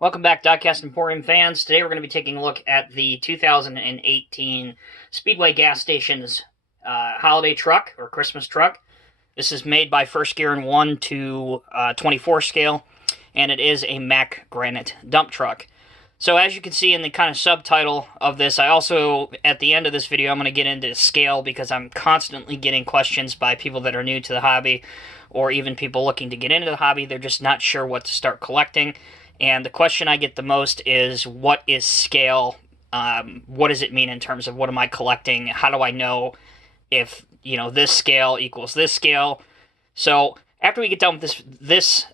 Welcome back, Diecast Emporium fans. Today we're going to be taking a look at the 2018 Speedway gas station's holiday truck, or Christmas truck. This is made by First Gear in 1 to 24 scale, and it is a Mack Granite dump truck. So as you can see in the kind of subtitle of this, I also, at the end of this video, I'm going to get into scale because I'm constantly getting questions by people that are new to the hobby, or even people looking to get into the hobby. They're just not sure what to start collecting. And the question I get the most is, what is scale? What does it mean in terms of what am I collecting? How do I know if, this scale equals this scale? So after we get done with this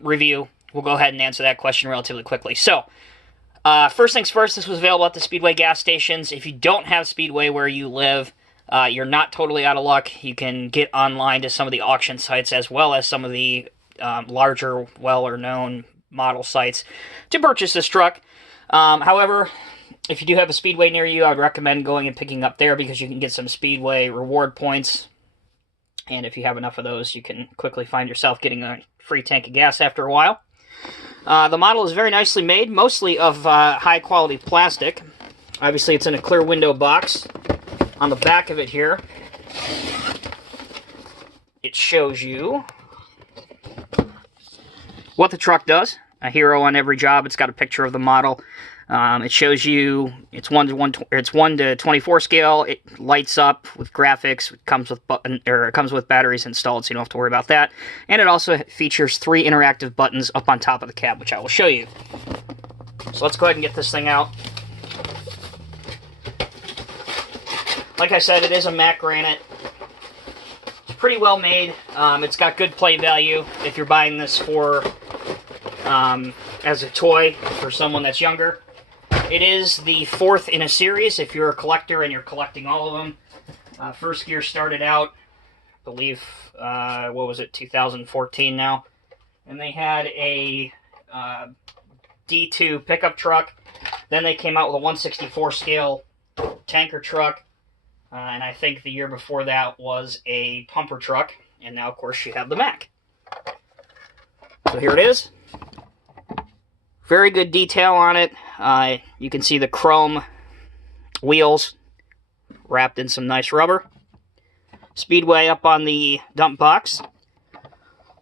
review, we'll go ahead and answer that question relatively quickly. So first things first, this was available at the Speedway gas stations. If you don't have Speedway where you live, you're not totally out of luck. You can get online to some of the auction sites as well as some of the larger, well-known model sites to purchase this truck. However, if you do have a Speedway near you, I'd recommend going and picking up there because you can get some Speedway reward points. And if you have enough of those, you can quickly find yourself getting a free tank of gas after a while. The model is very nicely made, mostly of high-quality plastic. Obviously, it's in a clear window box. On the back of it here, it shows you what the truck does. A hero on every job. It's got a picture of the model. It shows you it's 1 to 24 scale. It lights up with graphics. It comes with batteries installed, so you don't have to worry about that. And it also features 3 interactive buttons up on top of the cab, which I will show you. So let's go ahead and get this thing out. Like I said, it is a Mack Granite. It's pretty well made. It's got good play value if you're buying this for as a toy for someone that's younger. It is the 4th in a series if you're a collector and you're collecting all of them. First Gear started out, I believe, 2014 now. And they had a D2 pickup truck. Then they came out with a 1/64 scale tanker truck. And I think the year before that was a pumper truck. And now, of course, you have the Mack. So here it is. Very good detail on it. You can see the chrome wheels wrapped in some nice rubber. Speedway up on the dump box.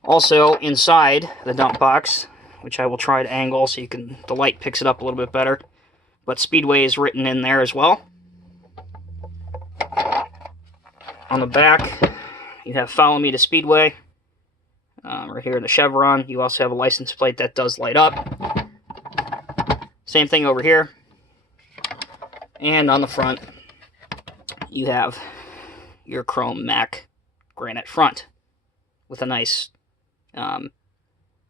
Also inside the dump box, which I will try to angle so the light picks it up a little bit better. But Speedway is written in there as well. On the back, you have Follow Me to Speedway. Right here in the chevron, you also have a license plate that does light up. Same thing over here. And on the front, you have your chrome Mack Granite front with a nice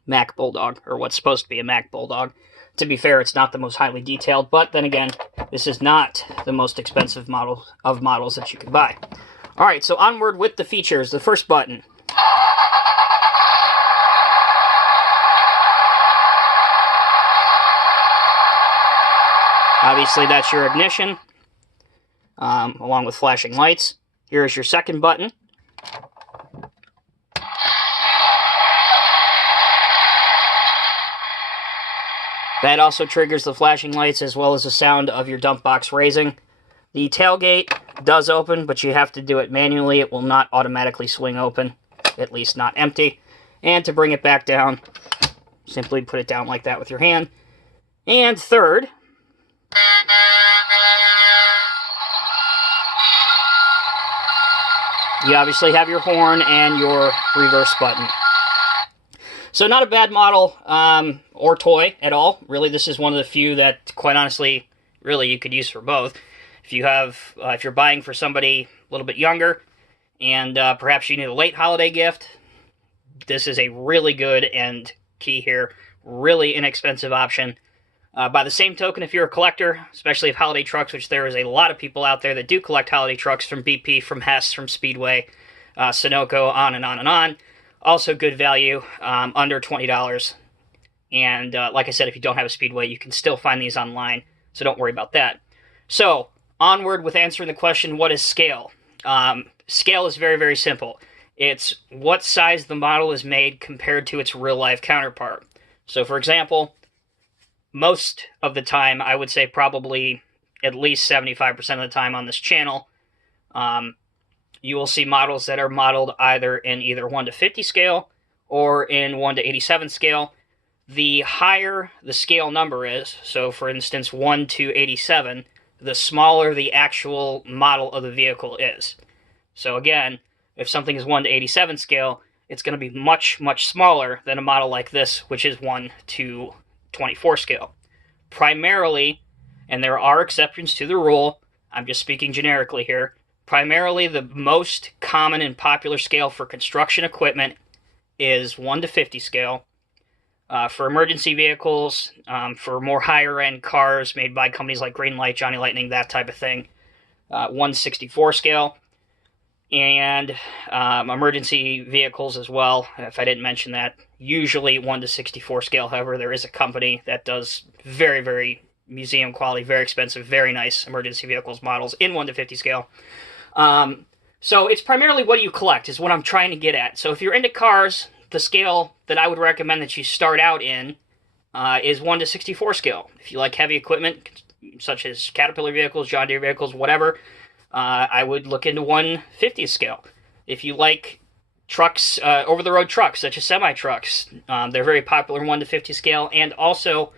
Mack Bulldog, or what's supposed to be a Mack Bulldog. To be fair, it's not the most highly detailed, but then again, this is not the most expensive model of models that you can buy. Alright, so onward with the features. The first button. Obviously, that's your ignition, along with flashing lights. Here's your second button. That also triggers the flashing lights as well as the sound of your dump box raising. The tailgate does open, but you have to do it manually. It will not automatically swing open, at least not empty. And to bring it back down, simply put it down like that with your hand. And third, you obviously have your horn and your reverse button. So not a bad model or toy at all. Really, this is one of the few that, quite honestly, really you could use for both. If you're buying for somebody a little bit younger, and perhaps you need a late holiday gift, this is a really good, and key here, really inexpensive option. By the same token, if you're a collector, especially of holiday trucks, which there is a lot of people out there that do collect holiday trucks from BP, from Hess, from Speedway, Sunoco, on and on and on. Also good value, under $20. And like I said, if you don't have a Speedway, you can still find these online, so don't worry about that. So, onward with answering the question, what is scale? Scale is very, very simple. It's what size the model is made compared to its real-life counterpart. So, for example, most of the time, I would say probably at least 75% of the time on this channel, you will see models that are modeled either in either 1 to 50 scale or in 1 to 87 scale. The higher the scale number is, so for instance 1 to 87, the smaller the actual model of the vehicle is. So again, if something is 1 to 87 scale, it's going to be much, much smaller than a model like this, which is 1 to 24 scale. Primarily, and there are exceptions to the rule, I'm just speaking generically here, primarily the most common and popular scale for construction equipment is 1 to 50 scale. For emergency vehicles, for more higher-end cars made by companies like Greenlight, Johnny Lightning, that type of thing, 1 to 64 scale. And emergency vehicles as well, if I didn't mention that, usually 1 to 64 scale. However, there is a company that does very, very museum quality, very expensive, very nice emergency vehicles models in 1 to 50 scale. So it's primarily what you collect is what I'm trying to get at. So if you're into cars, the scale that I would recommend that you start out in is 1 to 64 scale. If you like heavy equipment, such as Caterpillar vehicles, John Deere vehicles, whatever, I would look into 150 scale. If you like trucks, over-the-road trucks, such as semi-trucks, they're very popular in 1 to 50 scale, and also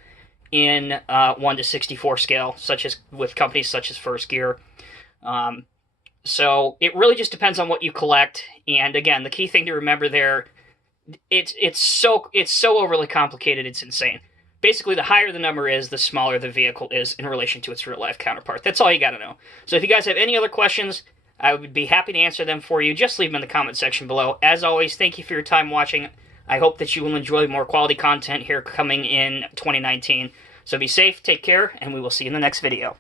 in 1 to 64 scale, such as with companies such as First Gear. So it really just depends on what you collect. And again, the key thing to remember there, it's so overly complicated, it's insane. Basically, the higher the number is, the smaller the vehicle is in relation to its real-life counterpart. That's all you got to know. So if you guys have any other questions, I would be happy to answer them for you. Just leave them in the comment section below. As always, thank you for your time watching. I hope that you will enjoy more quality content here coming in 2019. So be safe, take care, and we will see you in the next video.